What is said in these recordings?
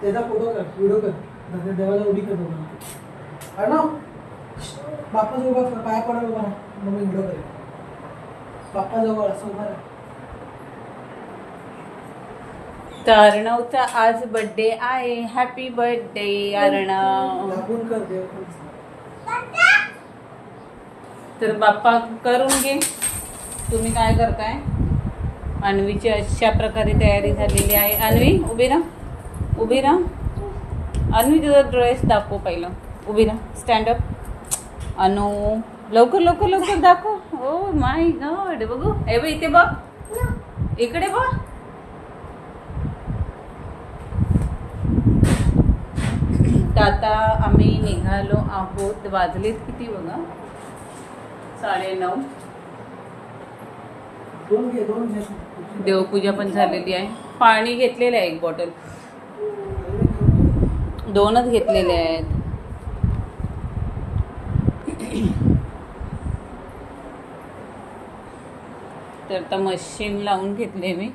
त्याचा फोटो कर, व्हिडिओ कर, देवाला उभी कर बघा. अर्णव बाप्पा जवळ पाया पडायला उभा राहा, मग मी व्हिडिओ करेन. बाप्पा जवळ असं उभा राहा. तर अर्णवचा आज बर्थडे आहे. Happy birthday Arnav. दाबून कर देव. तर बाप्पा करून घे. तुम्ही काय करताय? अन्वीची अशा प्रकारे तयारी झालेली आहे. अन्वी उभी राहा, उभी राहा. अन्वी तुझा ड्रेस दाखव पहिलं. उभी राहा, स्टँडअप. अनु लवकर लवकर लवकर दाखव. Oh my God. बघू ए बघ इथे बघ, इकडे बघ. तर आता आम्ही निघालो आहोत. वाजलेत किती बघा, 9:30. देवपूजा पण झालेली आहे. पाणी घेतलेलं आहे 1 बॉटल, 2च घेतलेले आहेत. तर आता मशीन लावून घेतले मी.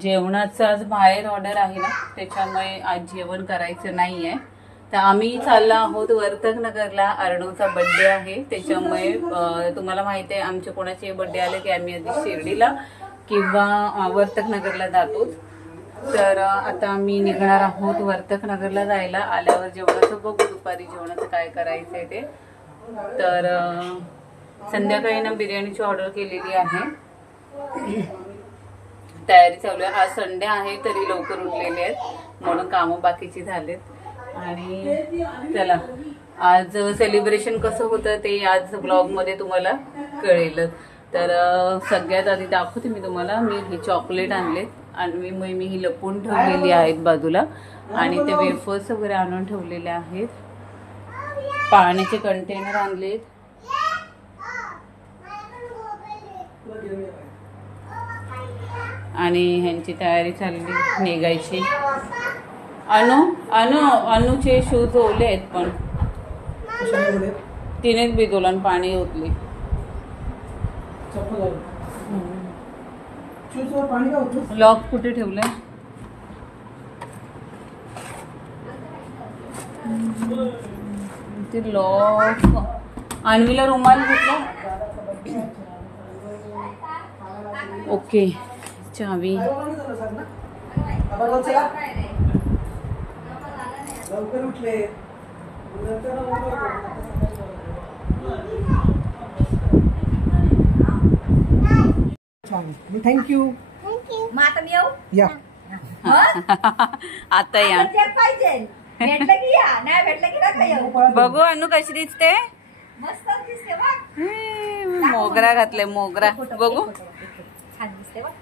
जेवणाचं आज बाहेर ऑर्डर आहे ना, त्याच्यामुळे आज जेवण करायचं नाही आहे. तर आम्ही चाललो आहोत वर्तकनगरला. अर्णवचा बड्डे आहे, त्याच्यामुळे तुम्हाला माहिती आहे आमचे कोणाचे बड्डे आले की आम्ही आधी शिर्डीला किंवा वर्तकनगरला जातो. तर आता आम्ही निघणार आहोत वर्तकनगरला जायला. आल्यावर जेवणाचं बघू, दुपारी जेवणाचं काय करायचं आहे ते. तर संध्याकाळी ना बिर्याणीची ऑर्डर केलेली आहे. तयारी चालू आहे. आज संडे आहे तरी लवकर उठलेले आहेत म्हणून कामं बाकीची झालेत. आणि चला आज सेलिब्रेशन कसं होतं ते आज ब्लॉगमध्ये तुम्हाला कळेल. तर सगळ्यात आधी दाखवते मी तुम्हाला. मी हे चॉकलेट आणलेत आणि मी ही लपवून ठेवलेली आहेत बाजूला. आणि ते वेफर्स वगैरे आणून ठेवलेले आहेत. पाण्याचे कंटेनर आणलेत. आणि ह्यांची तयारी चालली निघायची. अनुचे शूज ओले आहेत पण तिनेच भिजवलं आणि पाणी ओतले. लॉक कुठे ठेवलंय? ते लॉक. अन्वीला रुमाल घेतला. ओके चावी. लवकर उठले. थँक्यू. मग आता मी येऊ या. आता या. पाहिजे भेटलं की या, नाही भेटलं की नका येऊ. बघू अनु कशी दिसते. मस्त दिसते बघ. मोगरा घातले, मोगरा. बघू छान दिसते बघ.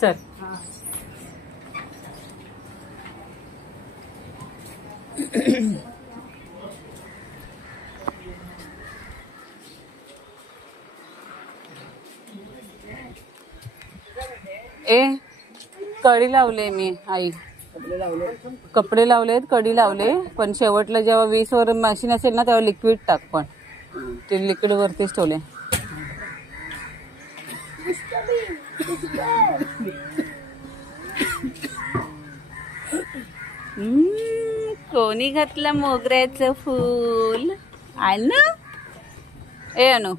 चल. ए कडी लावले मी. आई कपडे लावलेत, कडी लावले. पण शेवटला जेव्हा 20 वर मशीन असेल ना तेव्हा लिक्विड टाक. पण ते लिक्विड वरतीच ठेवले. कोणी घातलं मोगऱ्याचं फूल? अनु. ए अनु.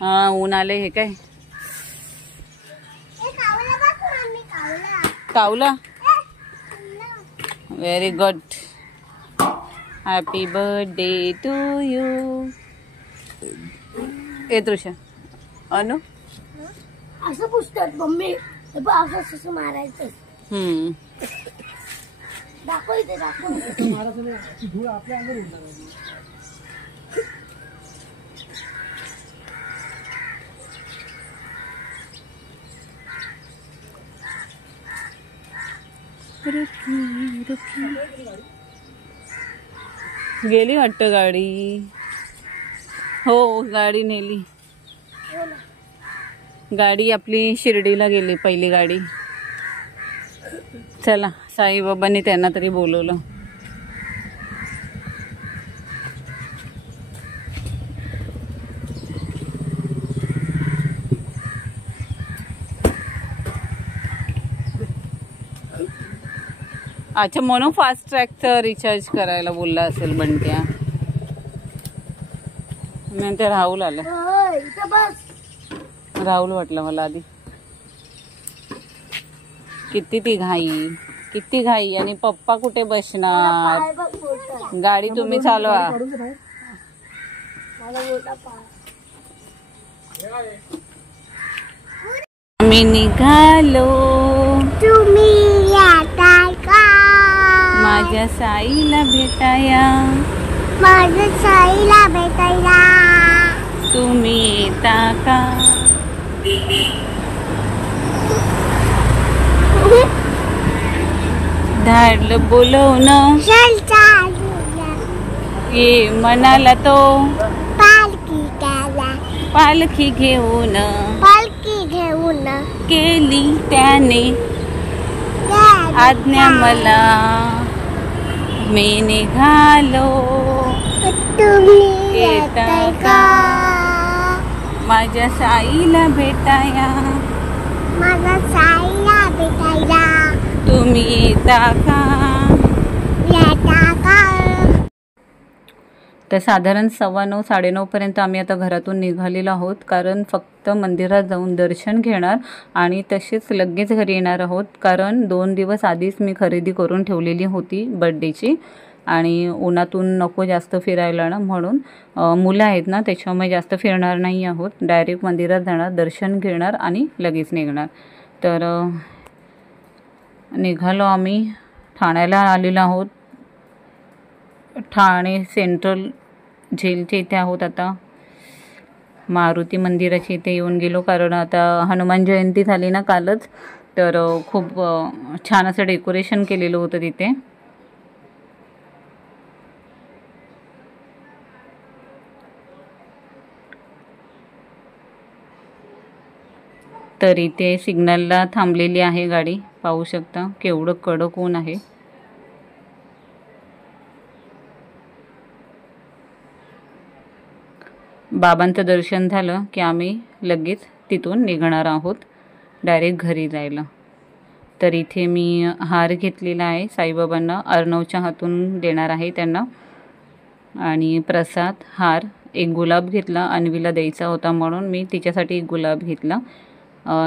हा ऊन आले. हे काय कावला? Very good. Happy birthday to you. ए तृषा. अनु असं पुसतात मम्मी. हे बघ, असं असं मारायचं. दाखव इथे, दाखव. महाराजांनी ती धूळ आपल्या अंगावर उडणार. गेली वाटतं गाडी. हो, गाडी नेली. गाडी आपली शिर्डीला गेली, पहिली गाडी. चला, साईबाबांनी त्यांना तरी बोलवलं. अच्छा, म्हणून फास्ट ट्रॅकचं रिचार्ज करायला बोलला असेल बंट्या. नंतर राहुल आलं. इथं बस. राहुल वाटलं मला आधी. किती घाई आणि पप्पा कुठे बसणार. पाय बघ मोठा. गाडी तुम्ही चालवा. काढून दे बाहेर. मला मोठा पाय. आम्ही निघालो तुम्ही येताय का माझ्या साईला भेटाया. माझ्या साईला भेटायला. तुम्ही येता का. धाडलं बोलवणं चल चालूया. ये म्हणाला तो. पालखी गेला. पालखी घेऊन पालखी घेऊन केली त्याने आज्ञा मला. मी निघालो तुम्ही येता येताय का का माझ्या साईला भेटाया. माझ्या साईला भेटायला. तुम्ही येता का. येता का. तर साधारण 9:15 9:30 पर्यंत आम्ही आता घरातून निघालेलो आहोत. कारण फक्त मंदिरात जाऊन दर्शन घेणार आणि तसेच लगेच घरी येणार आहोत. कारण 2 दिवस आधीच मी खरेदी करून ठेवलेली होती बड्डेची. आणि उन्हातून नको जास्त फिरायला ना, म्हणून मुलं आहेत ना, त्याच्यामुळे जास्त फिरणार नाही आहोत. डायरेक्ट मंदिरात जाणार, दर्शन घेणार आणि लगेच निघणार. तर निघालो आम्ही. ठाण्याला आलेलो आहोत. ठाणे सेंट्रल जेलच्या इथे आहोत आता. मारुती मंदिराच्या इथे येऊन गेलो. कारण आता हनुमान जयंती झाली ना कालच. तर खूप छान असं डेकोरेशन केलेलं होतं तिथे. तर इथे सिग्नलला थांबलेली आहे गाडी. पाहू शकता केवढं कडक ऊन आहे. बाबांचं दर्शन झालं की आम्ही लगेच तिथून निघणार आहोत डायरेक्ट घरी जायला. तर इथे मी हार घेतलेला आहे साईबाबांना. अर्णवच्या हातून देणार आहे त्यांना. आणि प्रसाद हार एक गुलाब घेतला. अन्वीला द्यायचा होता म्हणून मी तिच्यासाठी एक गुलाब घेतला.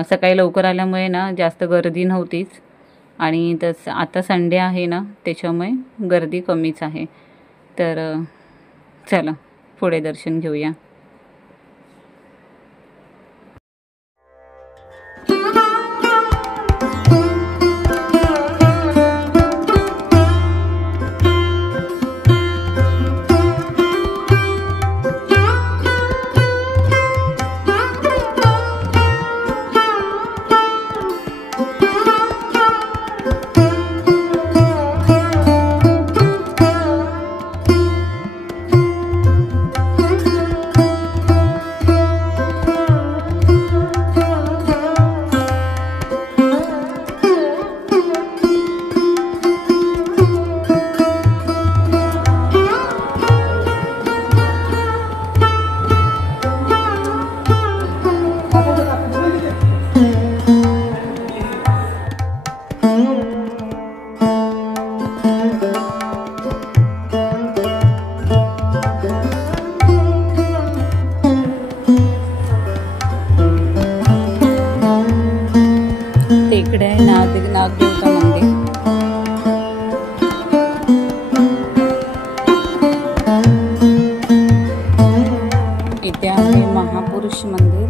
सकाळी लवकर आल्यामुळे ना जास्त गर्दी नव्हतीच. आणि तसं आता संडे आहे ना, त्याच्यामुळे गर्दी कमीच आहे. तर चला पुढे दर्शन घेऊया. इकडे आहे नागदेवता मंदिर. इथे आहे महापुरुष मंदिर.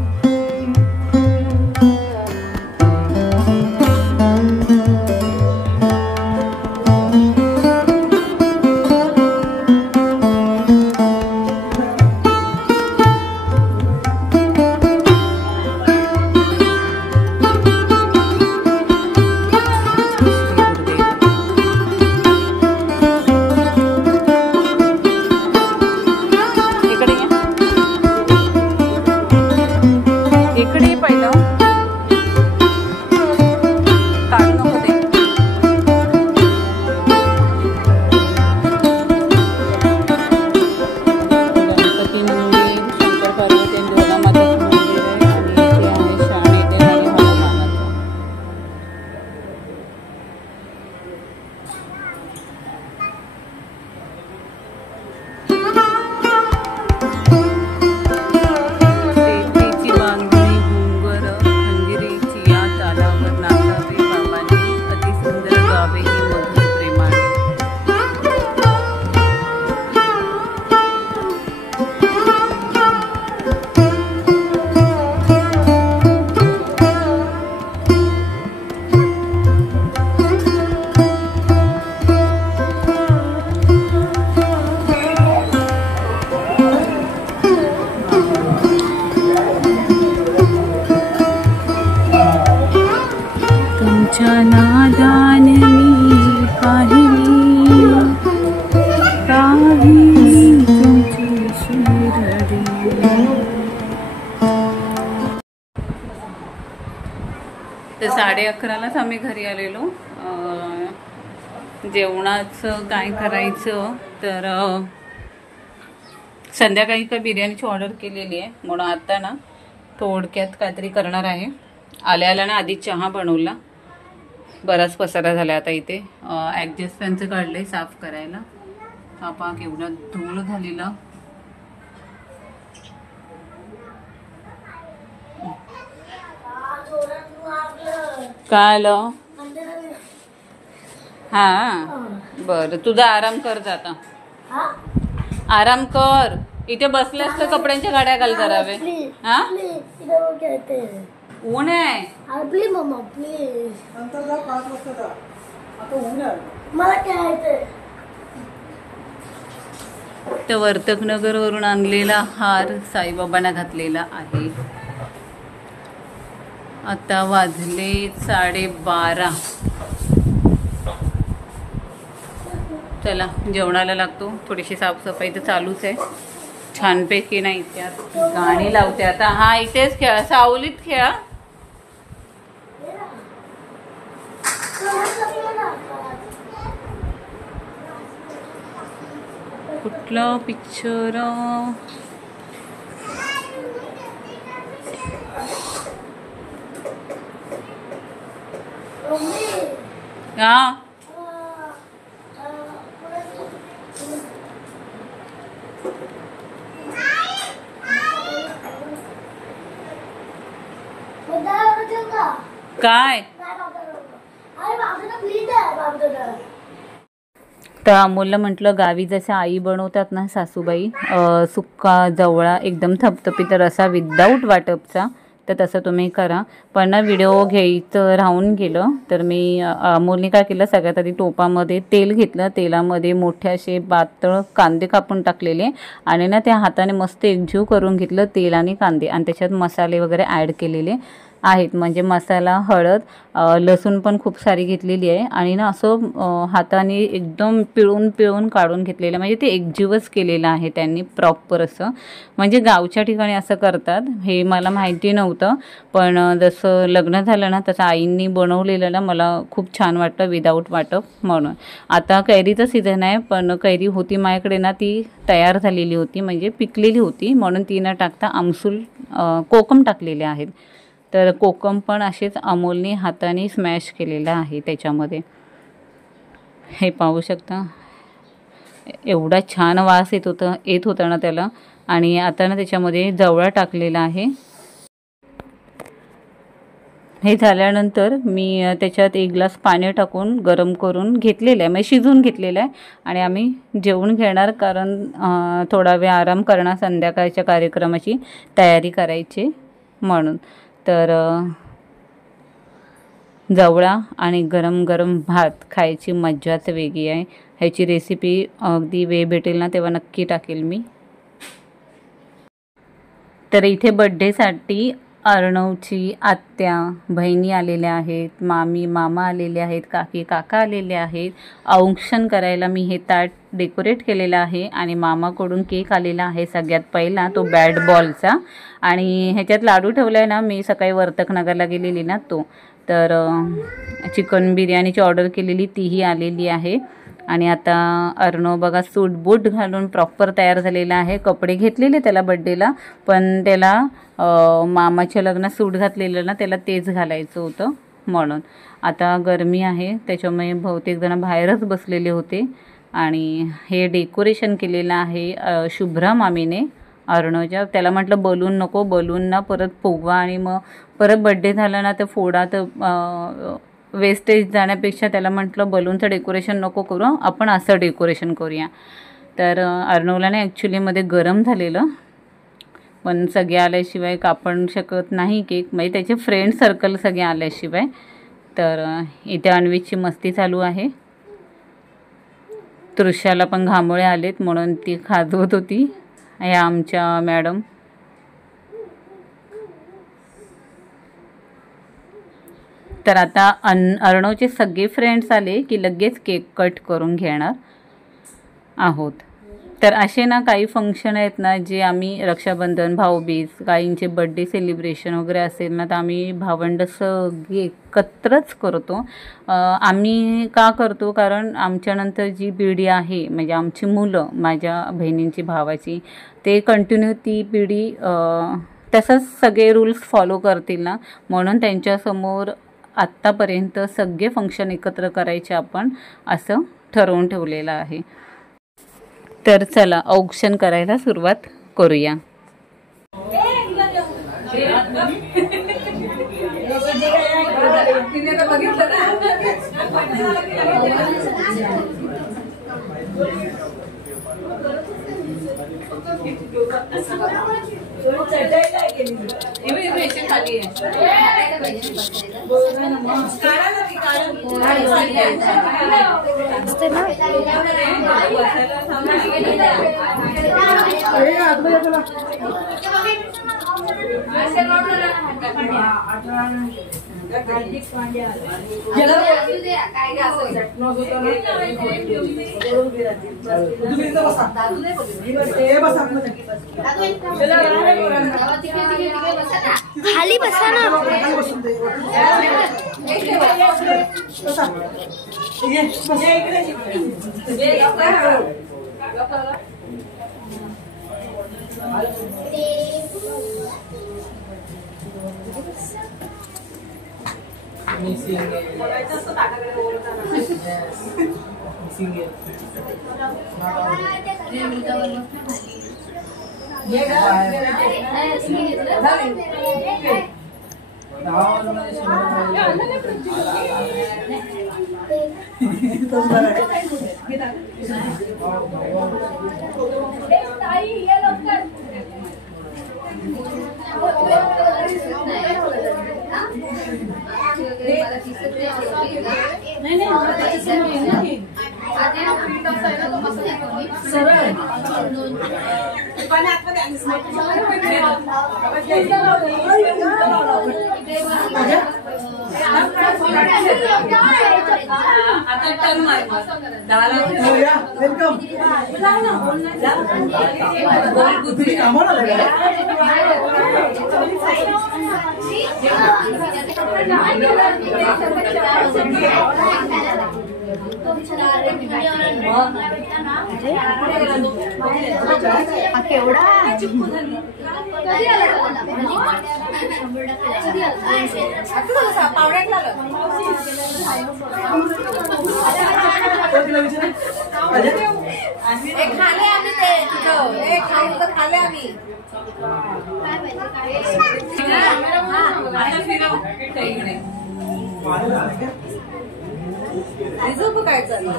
तुमच्या नादान मी पाहिली काही तुमची शिरडी. तर 11:30लाच आम्ही घरी आलेलो. जेवणाचं काय करायचं तर संध्याकाळी काय बिर्याणीची ऑर्डर केलेली आहे म्हणून आता ना थोडक्यात काहीतरी करणार आहे. आल्या ना आधी चहा बनवला, बराच पसारा झाला. आता इथे ॲडजस्ट फॅनचं काढलंय साफ करायला. हा केवढा धूळ झालेला. काय आलं? हा बरं, तुझा आराम कर जाता, आराम कर. इथे बसल्यास तर कपड्यांच्या गाड्या घाल करावे. हा ऊन आहे. तर वर्तकनगर वरून आणलेला हार साईबाबांना घातलेला आहे. आता वाजले 12:30. चला जेवणाला लागतो. थोडीशी साफसफाई तर चालूच आहे छानपैकी. नाही त्यात गाणी लावते आता. हा इथेच खेळा, सावलीत खेळा. कुठलं पिक्चर? हा काय? तर अमोलला म्हटलं गावी जसं आई बनवतात ना सासूबाई, सुक्का जवळा एकदम थपथपीत रसा विदाऊट वाटपचा, तर तसं तुम्ही करा. पण ना व्हिडिओ घ्यायचं राहून गेलं. तर मी अमोलने काय केलं, सगळ्यात आधी टोपामध्ये तेल घेतलं. तेलामध्ये मोठे असे पातळ कांदे कापून टाकलेले आणि ना त्या हाताने मस्त एकजीव करून घेतलं तेल आणि कांदे. आणि त्याच्यात मसाले वगैरे ॲड केलेले आहेत. म्हणजे मसाला, हळद, लसूण पण खूप सारी घेतलेली आहे. आणि ना असं हाताने एकदम पिळून काढून घेतलेलं, म्हणजे ते एकजीवच केलेलं आहे त्यांनी प्रॉपर असं. म्हणजे गावच्या ठिकाणी असं करतात, हे मला माहिती नव्हतं. पण जसं लग्न झालं ना तसं आईंनी बनवलेलं ना मला खूप छान वाटतं विदाऊट वाटप म्हणून. आता कैरीचं सीझन आहे, पण कैरी होती माझ्याकडे ना, ती तयार झालेली होती, म्हणजे पिकलेली होती, म्हणून ती न टाकता आमसूल कोकम टाकलेले आहेत. तर कोकम पण असेच अमोलने हाताने स्मॅश केलेलं आहे त्याच्यामध्ये. हे पाहू शकता, एवढा छान वास येत होता ना त्याला. आणि आता ना त्याच्यामध्ये जवळा टाकलेला आहे. हे झाल्यानंतर मी त्याच्यात 1 ग्लास पाणी टाकून गरम करून घेतलेलं आहे, म्हणजे शिजवून घेतलेलं आहे. आणि आम्ही जेवून घेणार, कारण थोडा वेळ आराम करणार, संध्याकाळच्या कार्यक्रमाची तयारी करायची म्हणून. तर जवळा आणि गरम गरम भात खायची मज्जाच वेगळी आहे. ह्याची रेसिपी अगदी वेळ भेटेल ना तेव्हा नक्की टाकेल मी. तर इथे बड्डेसाठी अर्णवची आत्या, बहिणी आलेल्या आहेत, मामा आलेले आहेत, काका आलेले आहेत. औक्षण करायला मी हे ताट डेकोरेट केलेलं आहे. आणि मामाकडून केक आलेला आहे सगळ्यात पहिला, तो बॅट बॉलचा. आणि ह्याच्यात लाडू ठेवला आहे ना, मी सकाळी वर्तकनगरला गेलेली ना तो. तर चिकन बिर्याणीची ऑर्डर केलेली तीही आलेली आहे. आणि आता अर्णव बघा सूट बूट घालून प्रॉपर तयार झालेला आहे. कपडे घेतलेले त्याला बड्डेला, पण त्याला मामाच्या लग्नात सूट घातलेलं ना, त्याला तेच घालायचं होतं म्हणून. आता गरमी आहे त्याच्यामुळे बहुतेक जण बाहेरच बसलेले होते. आणि हे डेकोरेशन केलेलं आहे शुभ्रा मामीने अर्णवच्या. त्याला म्हटलं बलून नको, बलून ना परत फुगवा आणि मग परत बड्डे झाला ना तर फोडा, तर वेस्टेज जाण्यापेक्षा त्याला म्हटलं बलूनचं डेकोरेशन नको करू, आपण असं डेकोरेशन करूया. तर अर्णवला नाही ॲक्च्युलीमध्ये गरम झालेलं, पण सगळे आल्याशिवाय कापण शकत नाही केक, म्हणजे त्याचे फ्रेंड सर्कल सगळे आल्याशिवाय. तर इथे अन्वीची मस्ती चालू आहे. तृषाला पण घामोळे आलेत म्हणून ती खाजवत होती. ह्या आमच्या मॅडम. तर आता अर्णवचे सगळे फ्रेंड्स आले की लगेच केक कट करून घेणार आहोत. तर असे ना काही फंक्शन आहेत ना जे आम्ही रक्षाबंधन, भाऊबीज, काहींचे बड्डे सेलिब्रेशन वगैरे असेल ना तर आम्ही भावंड सगळे एकत्रच करतो. आम्ही का करतो कारण आमच्यानंतर जी पिढी आहे म्हणजे आमची मुलं, माझ्या बहिणींची, भावाची, ते कंटिन्यू ती पिढी तसंच सगळे रूल्स फॉलो करतील ना, म्हणून त्यांच्यासमोर आत्तापर्यंत सगळे फंक्शन एकत्र करायचे आपण असं ठरवून ठेवलेलं आहे. तर चला औक्षण करायला सुरुवात करूया. खाली बसा ना.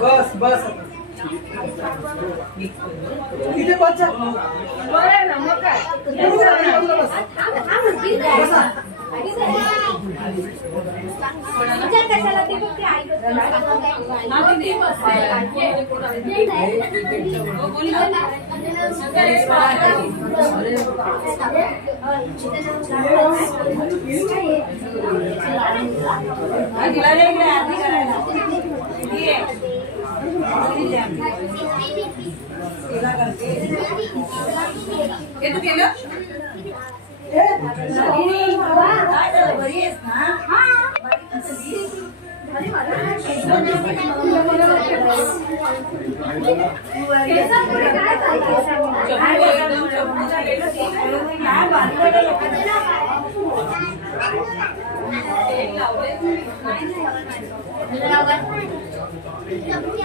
बस बस इथे बस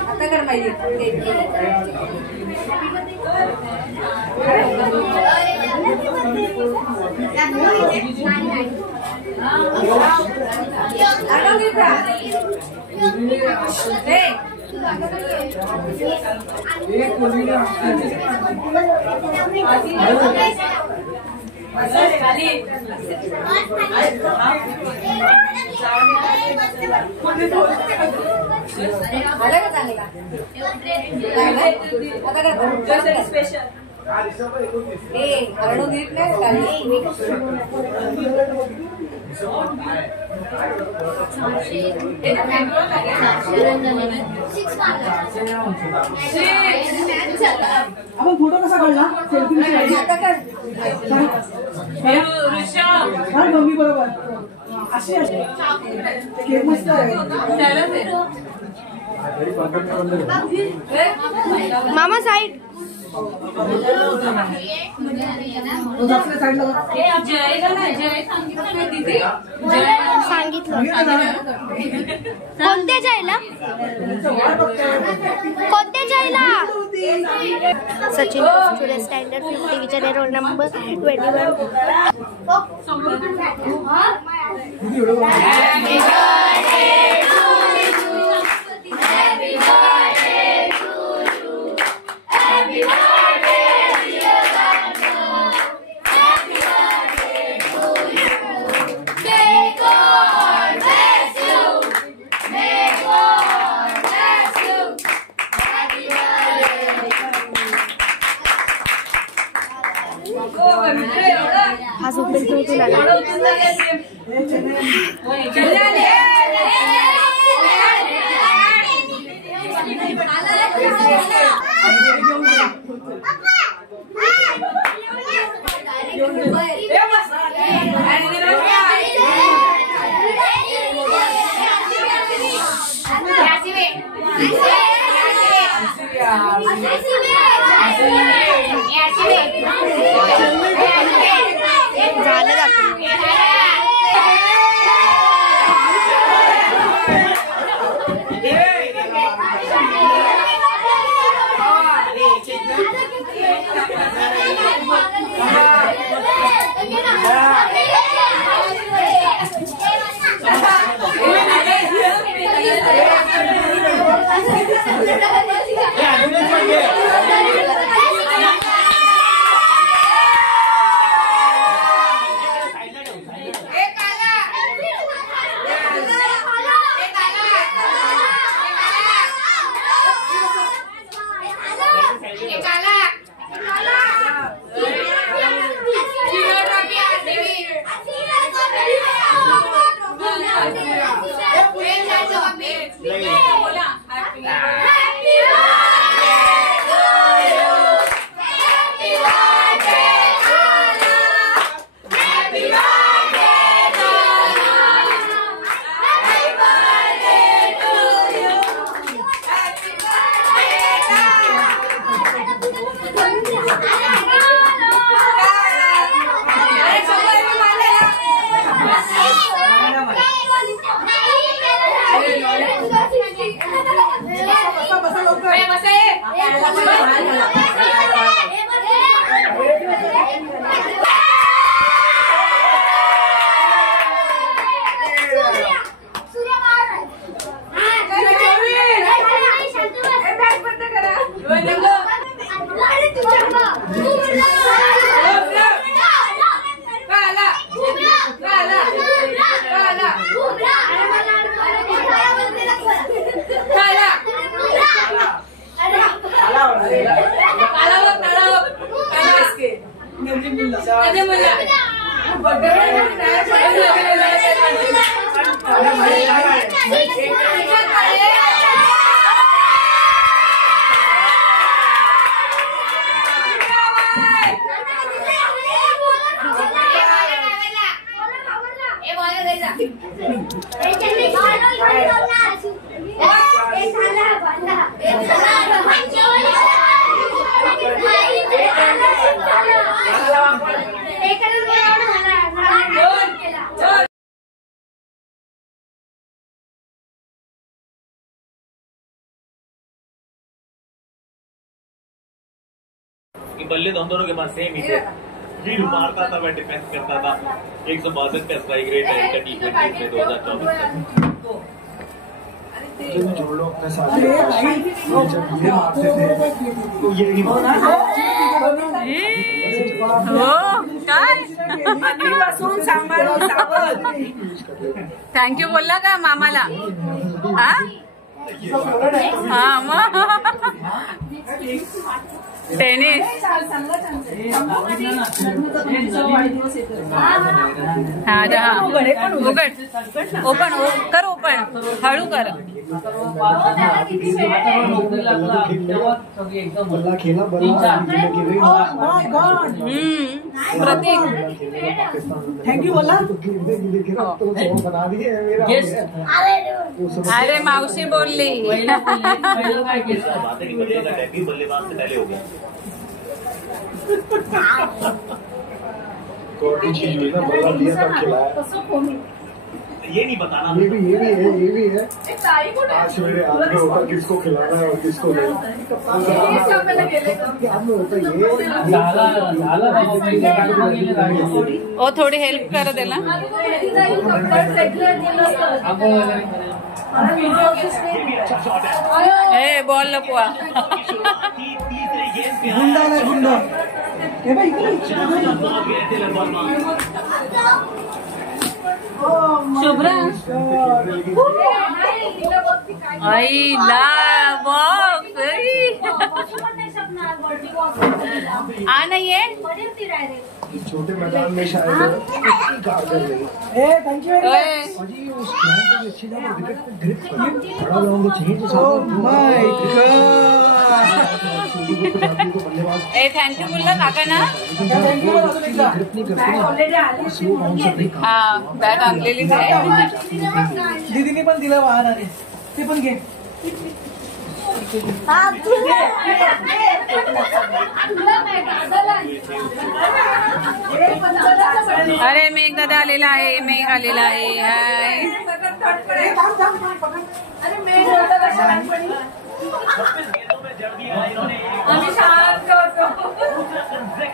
आता कर माहिती आपण फोटो कसा काढला सेल्फी मम्मी बरोबर अशी केक मस्त आहे मामा साईड सांगितलं कोणत्या जायला सचिन स्टुडंट स्टँडर्ड 50 विचारे रोल नंबर 21 हा झोपेल उठून आला झालं बल्ले दोनों के पास सेम ही थे। लीड मारता था, मैं डिफेंस करता था। 162 का स्ट्राइक रेट है T20 में 2024 में। जोड़ लो अपने साथ जब ये मारते थे तो ये नहीं थँक्यू बोलला का मामाला? हा मग टेनिस हा उघड ओपन कर ओपन हळू कर प्रतीक थँक्यू बोला अरे मावशी बोलली बल्लेबाज से पहले हो गया ये नहीं बताना ये भी है आज सवेरे आपने होता किसको खिलाना है और किसको नहीं ओ थोडी हेल्प कर त्याला ए बॉल लपवा गुंडा नाही गुंडा हे बाई शुभ्रा आईला बॉक्स आ नाहीये छोटे मैदान में शायद कारगर रही ए थँक्यू अजी उस ग्राउंड को अच्छी जगह विकेट पे ग्रिप बड़ा ग्राउंड चाहिए जो ओ माय को बल्लेबाज ए थँक्यू बोलला काका ना थँक्यू अजून एकदा ग्रिप नहीं करते स्लो बाउंसर नहीं हा बॅट आणलेलीच आहे दीदीने पण दिलं वाहन आले ते पण घे अरे मेघ दादा आलेला आहे मेघ आलेला आहे हाय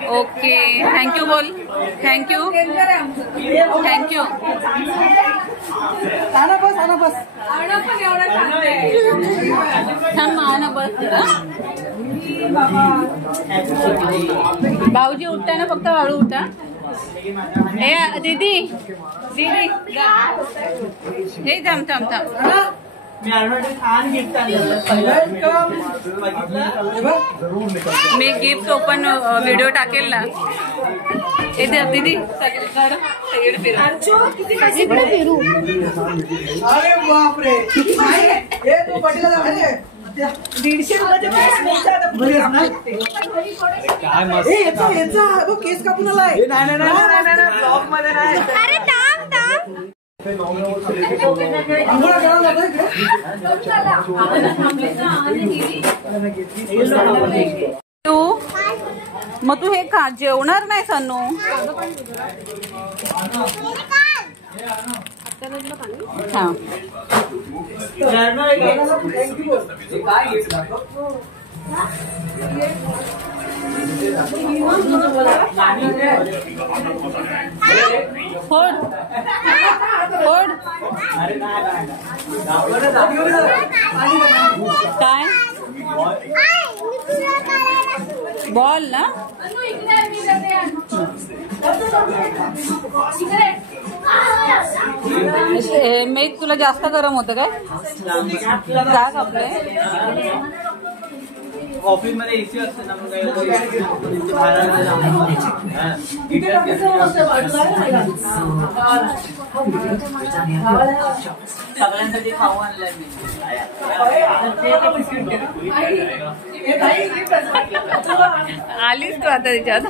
ओके थँक्यू बोल थँक्यू थँक्यू आना बस थांब आना बस भाऊजी उठता ना फक्त हळू उठा ए दीदी दीदी हे थांब थांब थांब मी गिफ्ट ओपन व्हिडिओ टाकेल ना दीदी सगळीकडे फिरू अरे बापरे हे तू बडीला जा 150 केस कापून आलाय ब्लॉक मध्ये नाही तू मग तू हे का जेवणार नाही सन्नू हा फोड फोड काय बॉल ना मेघ तुला जास्त गरम होतं काय काय कापलंय ऑफिस मध्ये एसी असते ना सगळ्यांसाठी खाऊ आणलंय आलीस तू आता त्याच्यात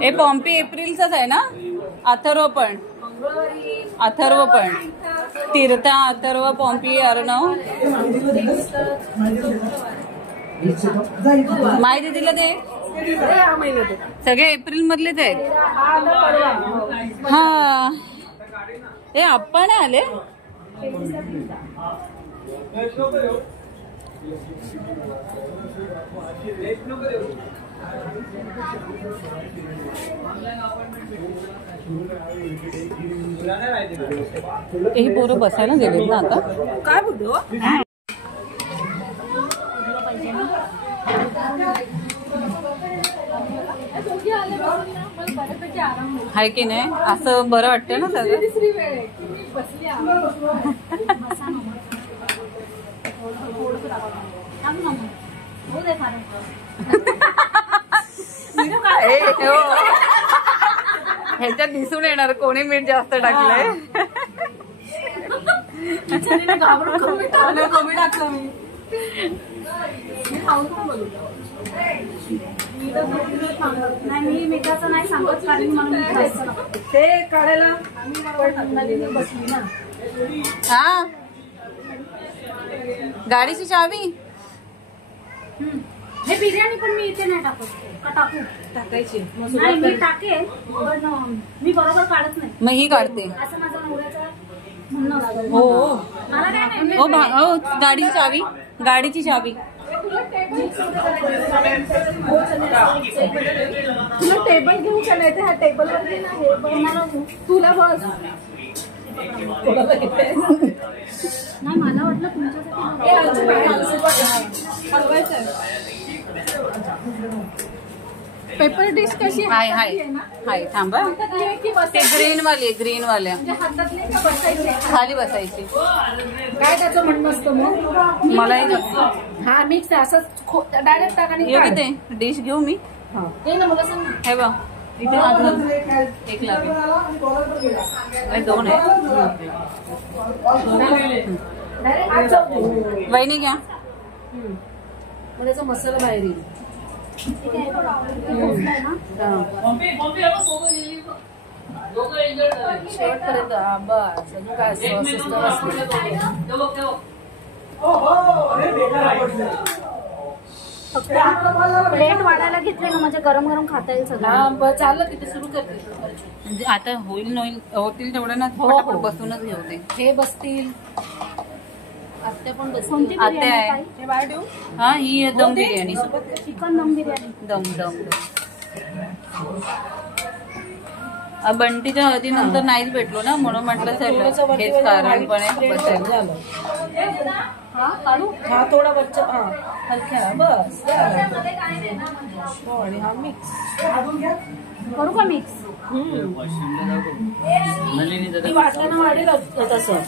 हे पॉम्पी एप्रिलचाच आहे ना अथर्व पण तीर्था अथर्व पॉम्पी अर्णव माय दीदीला ते सगळे एप्रिल मधलेच आहेत हा हे आप्पा नाही आले हे पोरं बसायला गेलेत ना आता काय बोलतो हाय की नाही असं बरं वाटतं ना सगळं ह्याच्यात दिसून येणार कोणी मीठ जास्त टाकलंय. कमी टाकलं मी. नाही मी मिठाचं नाही सांगत कारण मला ते काढायला आम्ही बसली ना. हा गाडीची चावी हे बिर्याणी पण मी इथे नाही टाकत का टाकू टाकायची. नाही मी टाकेल पण मी बरोबर काढत नाही. मग ही काढते. असं माझं नवऱ्याचं म्हणणं असतं. हो मला काय नाही हो गाडीची चावी गाडीची चावी. तुला टेबल घेऊ का नाही ह्या टेबल वरती नाही तुला बस नाही मला वाटलं पेपर डिश कशी हाय हाय हाय थांबा. ते ग्रीन वाल्या खाली बसायची. काय त्याचं म्हणणं असतं मग मलाही हा मिक्स असं डायरेक्ट टाकाने ये किती डिश घेऊ मी. ते ना मला सांग हे बघ इथे एक लागेल आणि दोन आहे. वहिनी घ्या. मग त्याचा मसाला बाहेर येईल. शेवटपर्यंत बस काय प्लेट वाढायला घेतले ना म्हणजे गरम गरम खाता येईल सगळं. चाललं तिथे सुरू करते. म्हणजे आता होतील तेवढं ना पटापट बसूनच घेऊ. हे बसतील. आत्या पण बसतील. कोणती आत्या बिर्याणी आहे. ताई? हे बाहेर ठेवू. हा ही दम बिर्याणी. चिकन दम बिर्याणी. दम बंटीच्या हळदीनंतर नाहीच भेटलो ना म्हणून म्हटलं चल हेच कारण पण आहे बसायला. हा काढू हा थोडा बच्चा हा हलक्या बस. आणि हा मिक्स करू का मिक्स. वाटणं वाढेल तसं.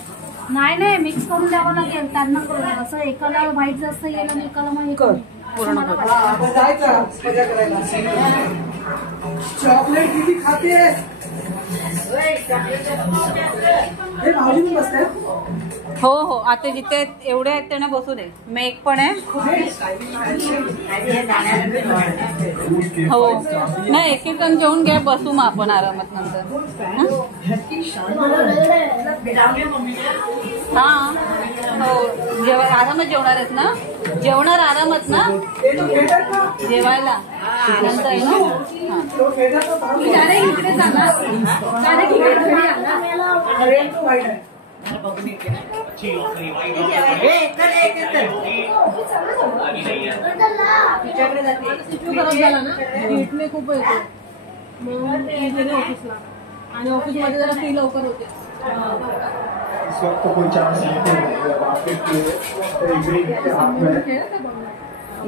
नाही मिक्स करून द्यावं लागेल त्यांना असं एकाला व्हाईट जास्त येईल आणि एकाला मग कर. पूर्ण कर. आपण जायचं मजा करायला. चॉकलेट किती खाते. हे भाजी पण बसते. हो आता जिथे एवढे आहेत त्यांना बसू दे. मेक पण आहे. हो नाही एक एक जण जेवून घ्या बसू मग आपण आरामात नंतर. हा हो आरामात जेवणार आहेत ना. जेवणार आरामात ना जेवायला नंतर आहे ना. इकडे जाणार इटने खूप येतो मग गेले ऑफिसला आणि ऑफिसमध्ये जरा फी लवकर होते. इस वक्त कोई चांस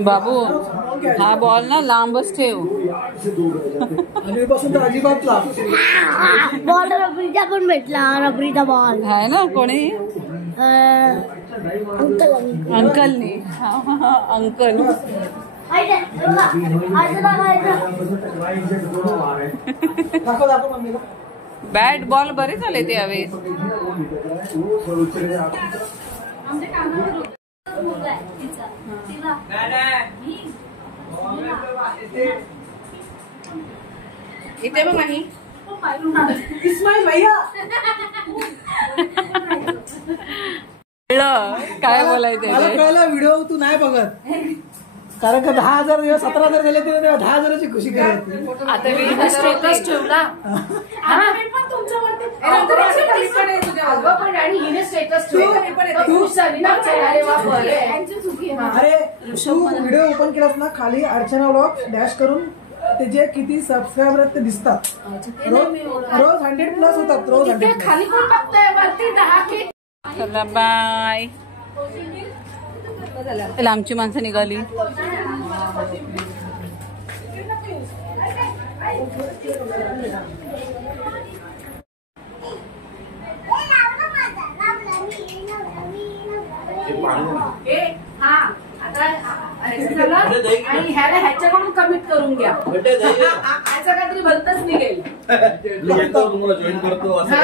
बाबू हा बॉल ना लांबच ठेव. पासून तर अजिबात लाभ. बॉल रबरीचा पण भेटला. रबरीचा बॉल आहे ना कोणी अंकलनी. अंकल दाखव मम्मीला. बॅट बॉल बरे झाले ते यावेळेस. इथे बघ नाही इस्माईल भैया काय बोलायचं. मला कळलं व्हिडिओ तू नाही बघत कारण का 10,000 दिवस 17,000 झाले तेव्हा 10,000ची खुशी करायची. आता मी स्टेटस ठेवला. अरे तू व्हिडिओ ओपन केलास ना खाली अर्चना व्लॉग डॅश करून त्याचे किती सबस्क्रायबर आहेत ते दिसतात. रोज 100+ होतात. रोज 100 खाली कोण बघतोय वरती 10K. चला बाय. लांबची माणसं निघाली. आणि ह्याला ह्याच्याकडून कमिट करून घ्या. ह्याचा काहीतरी भलतच निघेल. तुम्हाला जॉईन करतो असं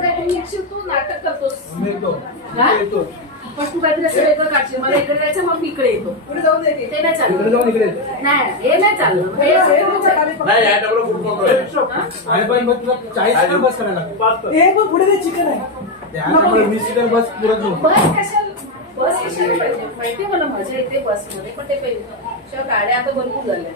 काय तुम्ही तू नाटक करतोस. पण तू काहीतरी असं वेगळं काढशील. मला इकडे जायचं मग मी इकडे येतो. पुढे जाऊन ते नाही चाललं. नाही हे नाही चाललं. पुढे चिकन आहे. बस कशाला पाहिजे माहिती मला मजा येते बसमध्ये. पण ते पहिले गाड्या आता भरपूर झाल्या.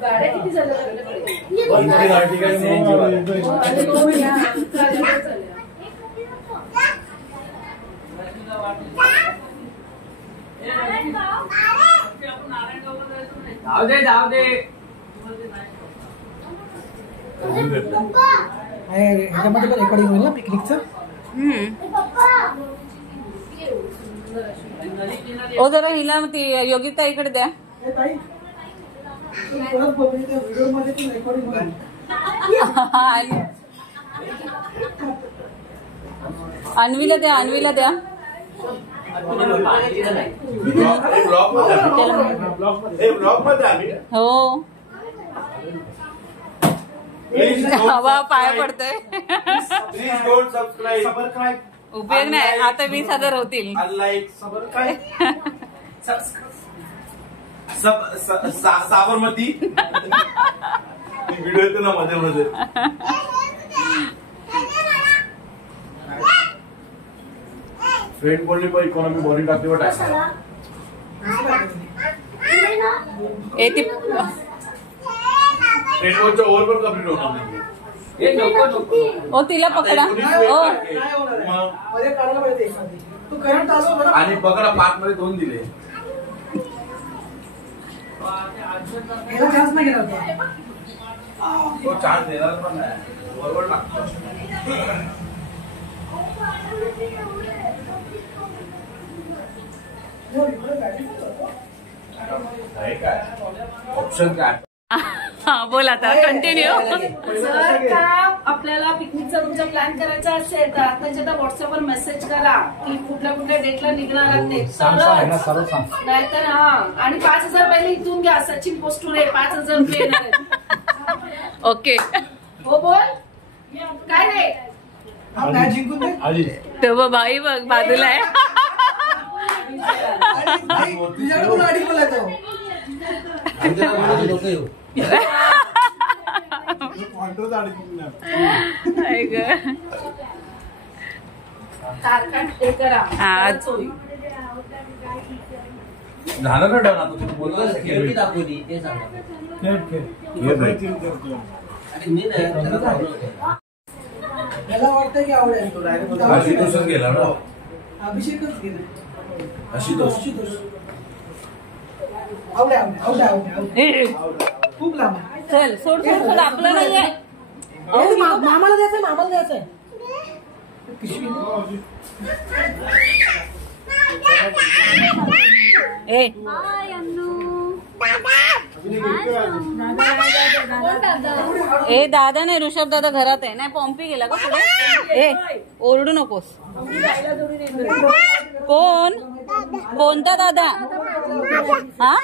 गाड्या किती झाल्या. जाऊ दे ह्याच्यामध्ये पण रेकॉर्डिंग होईल ना पिकनिकचं. ओ जरा हिला ती योगिता इकडे द्या. व्हिडिओ मध्ये पण रेकॉर्डिंग होईल. अन्वीला द्या. अन्वीला द्या. हो हवा पाया पडतोय. उपयोग नाही. आता 20,000 होतील. साबरमती व्हिडिओ येतो ना मध्ये मध्ये. फ्रेंड बोलली पण इकॉनॉमी बोरिंग टाकते फ्रेंड बोलच्या ओव्हर पण कम्प्लीट होणार नाही. ओ तिला पकडा. आणि पकडा 5 मध्ये 2 दिले. चान्स नाही घेणार. तो चान्स देणार पण नाही. बरोबर टाकतो. ऑप्शन काय. बोल आता कंटिन्यू. जर का आपल्याला पिकनिकचा तुमचा प्लॅन करायचा असेल तर आताच्या व्हॉट्सअपवर मेसेज करा की कुठल्या कुठल्या डेटला निघणार आहात ते. नाहीतर हा. आणि 5,000 पहिले इथून घ्या. सचिन पोस्टुरे 5,000 रुपये येणार आहेत. ओके. हो बोल काय रे. जिंकून दे. तेव्हा बाई बघ बाजूला आहे. तुझ्याकडे पण अडी बोलायचं. झालं ना डन. आता तुम्ही बोलला दाखवली ते मला वाटतं की आवडेल. आशुतोषच गेला ना. अभिषेकच गेला. आशुतोष खूप लांब. चल सोड सोड सोड. आपलं नाहीये. मामाला द्यायचंय. मामाला द्यायचंय. ए ए दादा नाही. ऋषभ दादा घरात आहे. नाही पॉम्पी गेला का पुढे. ए ओरडू नकोस. कोण. कोणता दादा. हा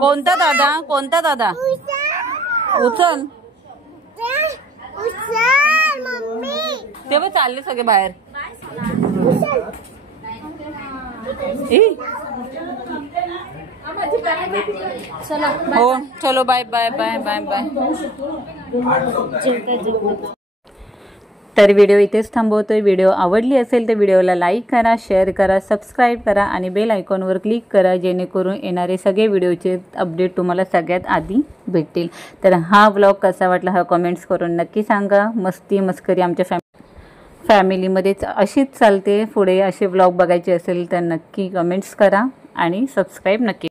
कोणता दादा. कोणता दादा. उचल. तेव्हा चालले सगळे बाहेर. हो चलो bye bye bye bye bye. तर व्हिडिओ इथेच थांबवतोय. व्हिडिओ आवडली असेल तर व्हिडिओला लाईक करा, शेअर करा, सबस्क्राईब करा आणि बेल आयकॉनवर क्लिक करा जेणेकरून येणारे सगळे व्हिडिओचे अपडेट तुम्हाला सगळ्यात आधी भेटतील. तर हा व्लॉग कसा वाटला हा कमेंट्स करून नक्की सांगा. मस्ती मस्करी आमच्या फॅमिलीमध्येच अशीच चालते पुढे. असे व्लॉग बघायचे असेल तर नक्की कमेंट्स करा आणि सबस्क्राईब नक्की.